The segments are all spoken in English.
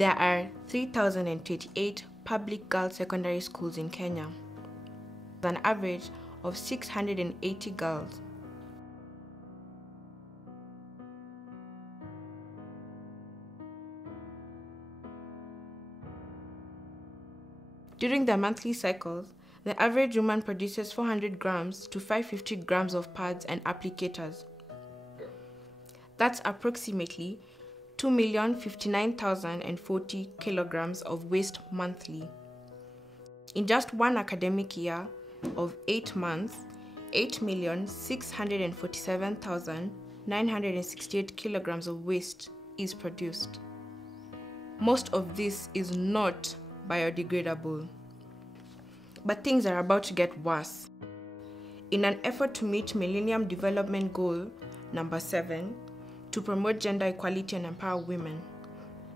There are 3,028 public girls' secondary schools in Kenya, with an average of 680 girls. During their monthly cycles, the average woman produces 400 grams to 550 grams of pads and applicators. That's approximately 2,059,040 kilograms of waste monthly. In just one academic year of 8 months, 8,647,968 kilograms of waste is produced. Most of this is not biodegradable. But things are about to get worse. In an effort to meet Millennium Development Goal number 7, to promote gender equality and empower women,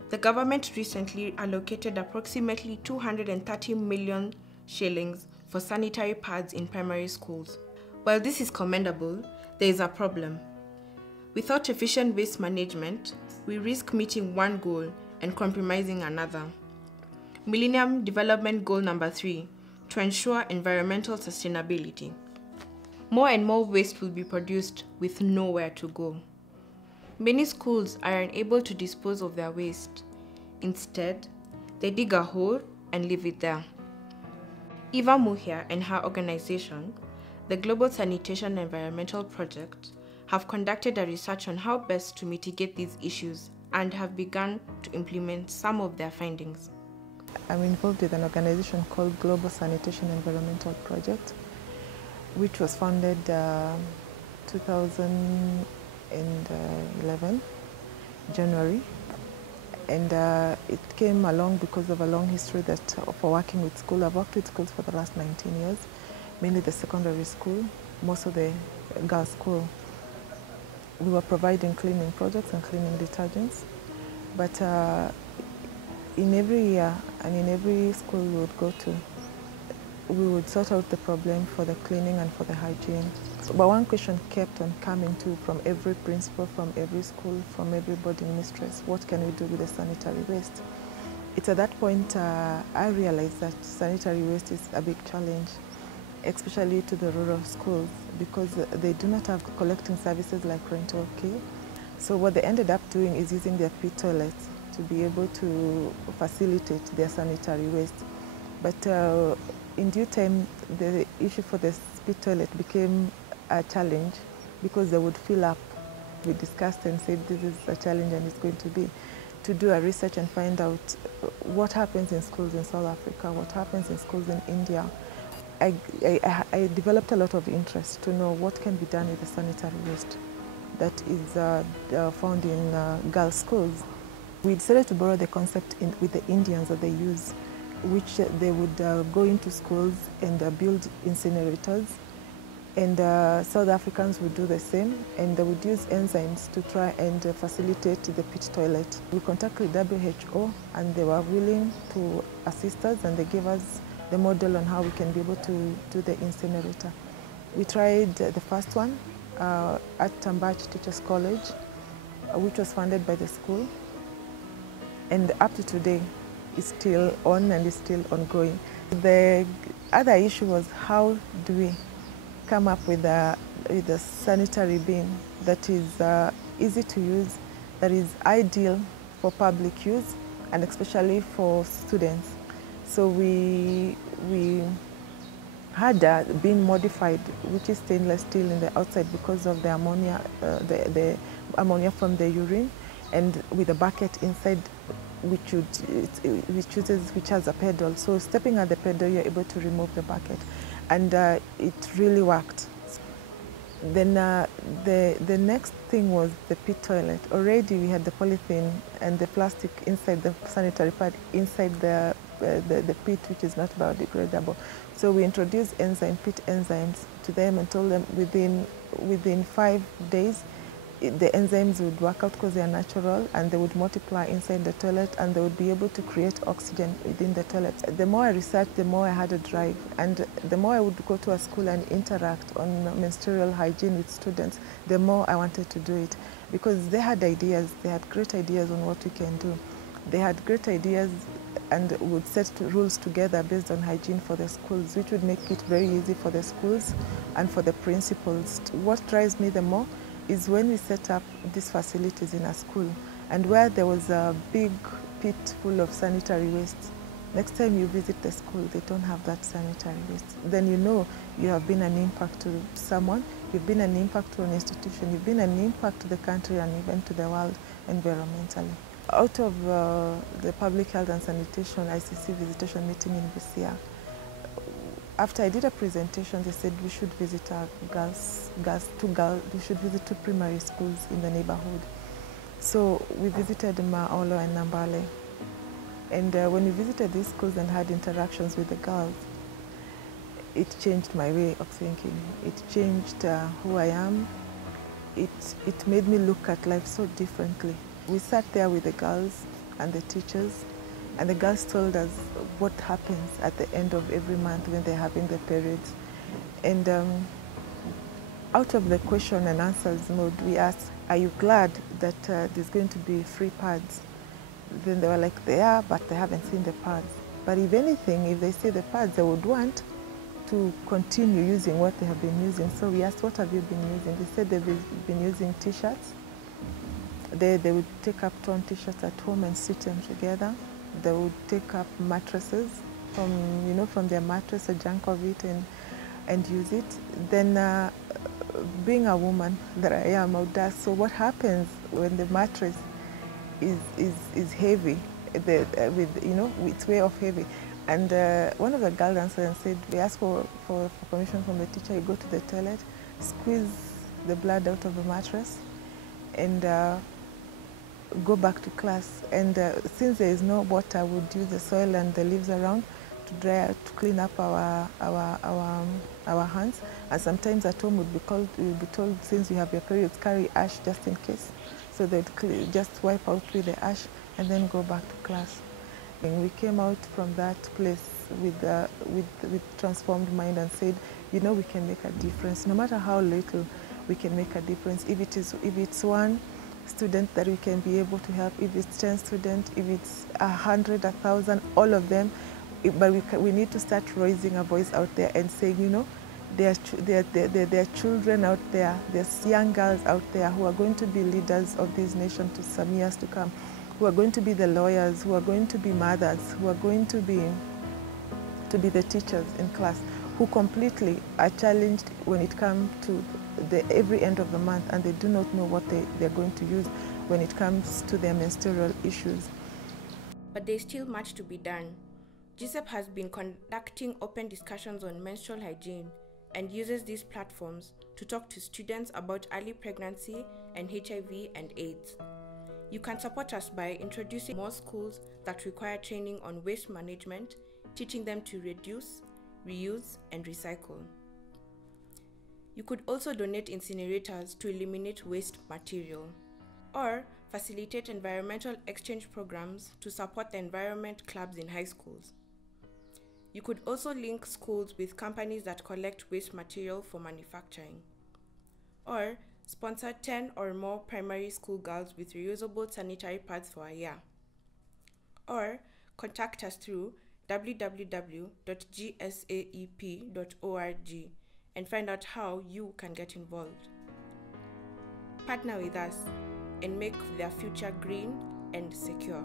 the government recently allocated approximately 230 million shillings for sanitary pads in primary schools. While this is commendable, there is a problem. Without efficient waste management, we risk meeting one goal and compromising another. Millennium Development Goal number 3, to ensure environmental sustainability. More and more waste will be produced with nowhere to go. Many schools are unable to dispose of their waste. Instead, they dig a hole and leave it there. Eva Muhia and her organization, the Global Sanitation Environment Project, have conducted a research on how best to mitigate these issues and have begun to implement some of their findings. I'm involved with an organization called Global Sanitation Environment Project, which was founded 2011, January. And it came along because of a long history for working with schools. I've worked with schools for the last 19 years, mainly the secondary school, most of the girls' school. We were providing cleaning projects and cleaning detergents. But in every year and in every school we would go to, we would sort out the problem for the cleaning and for the hygiene. But one question kept on coming to from every principal, from every school, from every boarding mistress: what can we do with the sanitary waste? It's at that point I realized that sanitary waste is a big challenge, especially to the rural schools, because they do not have collecting services like rental care. So what they ended up doing is using their pit toilets to be able to facilitate their sanitary waste. But in due time, the issue for the pit toilet became a challenge because they would fill up. We discussed and said this is a challenge and it's going to be to do a research and find out what happens in schools in South Africa, what happens in schools in India. I developed a lot of interest to know what can be done with the sanitary waste that is found in girls' schools. We decided to borrow the concept with the Indians that they use, which they would go into schools and build incinerators, and South Africans would do the same, and they would use enzymes to try and facilitate the pit toilet. We contacted WHO and they were willing to assist us, and they gave us the model on how we can be able to do the incinerator. We tried the first one at Tambach Teachers College, which was funded by the school. And up to today, it's still on and it's still ongoing. The other issue was how do we come up with a sanitary bin that is easy to use, that is ideal for public use and especially for students. So we had a bin modified, which is stainless steel in the outside because of the ammonia, the ammonia from the urine, and with a bucket inside which has a pedal. So stepping at the pedal, you're able to remove the bucket, and it really worked. Then the next thing was the pit toilet. Already we had the polythene and the plastic inside the sanitary pad, inside the pit, which is not biodegradable. So we introduced pit enzymes to them and told them within 5 days the enzymes would work out because they are natural, and they would multiply inside the toilet, and they would be able to create oxygen within the toilet. The more I researched, the more I had a drive, and the more I would go to a school and interact on menstrual hygiene with students, the more I wanted to do it, because they had ideas, they had great ideas on what we can do. They had great ideas and would set rules together based on hygiene for the schools, which would make it very easy for the schools and for the principals. What drives me the more is when we set up these facilities in a school and where there was a big pit full of sanitary waste. Next time you visit the school, they don't have that sanitary waste. Then you know you have been an impact to someone, you've been an impact to an institution, you've been an impact to the country and even to the world environmentally. Out of the Public Health and Sanitation ICC visitation meeting in Busia, after I did a presentation, they said we should visit we should visit 2 primary schools in the neighborhood. So we visited Maolo and Nambale. And when we visited these schools and had interactions with the girls, it changed my way of thinking. It changed who I am. It made me look at life so differently. We sat there with the girls and the teachers, and the girls told us what happens at the end of every month when they're having their periods. And out of the question and answers mode, we asked, are you glad that there's going to be free pads? Then they were like, they are, but they haven't seen the pads. But if anything, if they see the pads, they would want to continue using what they have been using. So we asked, what have you been using? They said they've been using T-shirts. They would take up torn T-shirts at home and stitch them together. They would take up mattresses from their mattress, a junk of it, and use it. Then being a woman that I am, I would ask, so what happens when the mattress is heavy, its way of heavy? And one of the girls answered and said, we asked for permission from the teacher, you go to the toilet, squeeze the blood out of the mattress, and go back to class. And since there is no water, we would use the soil and the leaves around to dry, to clean up our hands. And sometimes at home we'd be told, since you have your periods, carry ash just in case. So they'd just wipe out with the ash and then go back to class. And we came out from that place with transformed mind and said, we can make a difference. No matter how little, we can make a difference. If it's one student that we can be able to help, if it's 10 students, if it's 100, 1,000, all of them, but we need to start raising a voice out there and saying, there are children out there, there's young girls out there who are going to be leaders of this nation to some years to come, who are going to be the lawyers, who are going to be mothers, who are going to be the teachers in class, who completely are challenged when it comes to every end of the month, and they do not know what they're going to use when it comes to their menstrual issues. But there's still much to be done. GSAEP has been conducting open discussions on menstrual hygiene and uses these platforms to talk to students about early pregnancy and HIV and AIDS. You can support us by introducing more schools that require training on waste management, teaching them to reduce, reuse, and recycle. You could also donate incinerators to eliminate waste material, or facilitate environmental exchange programs to support the environment clubs in high schools. You could also link schools with companies that collect waste material for manufacturing, or sponsor 10 or more primary school girls with reusable sanitary pads for a year, or contact us through www.gsaep.org and find out how you can get involved. Partner with us and make their future green and secure.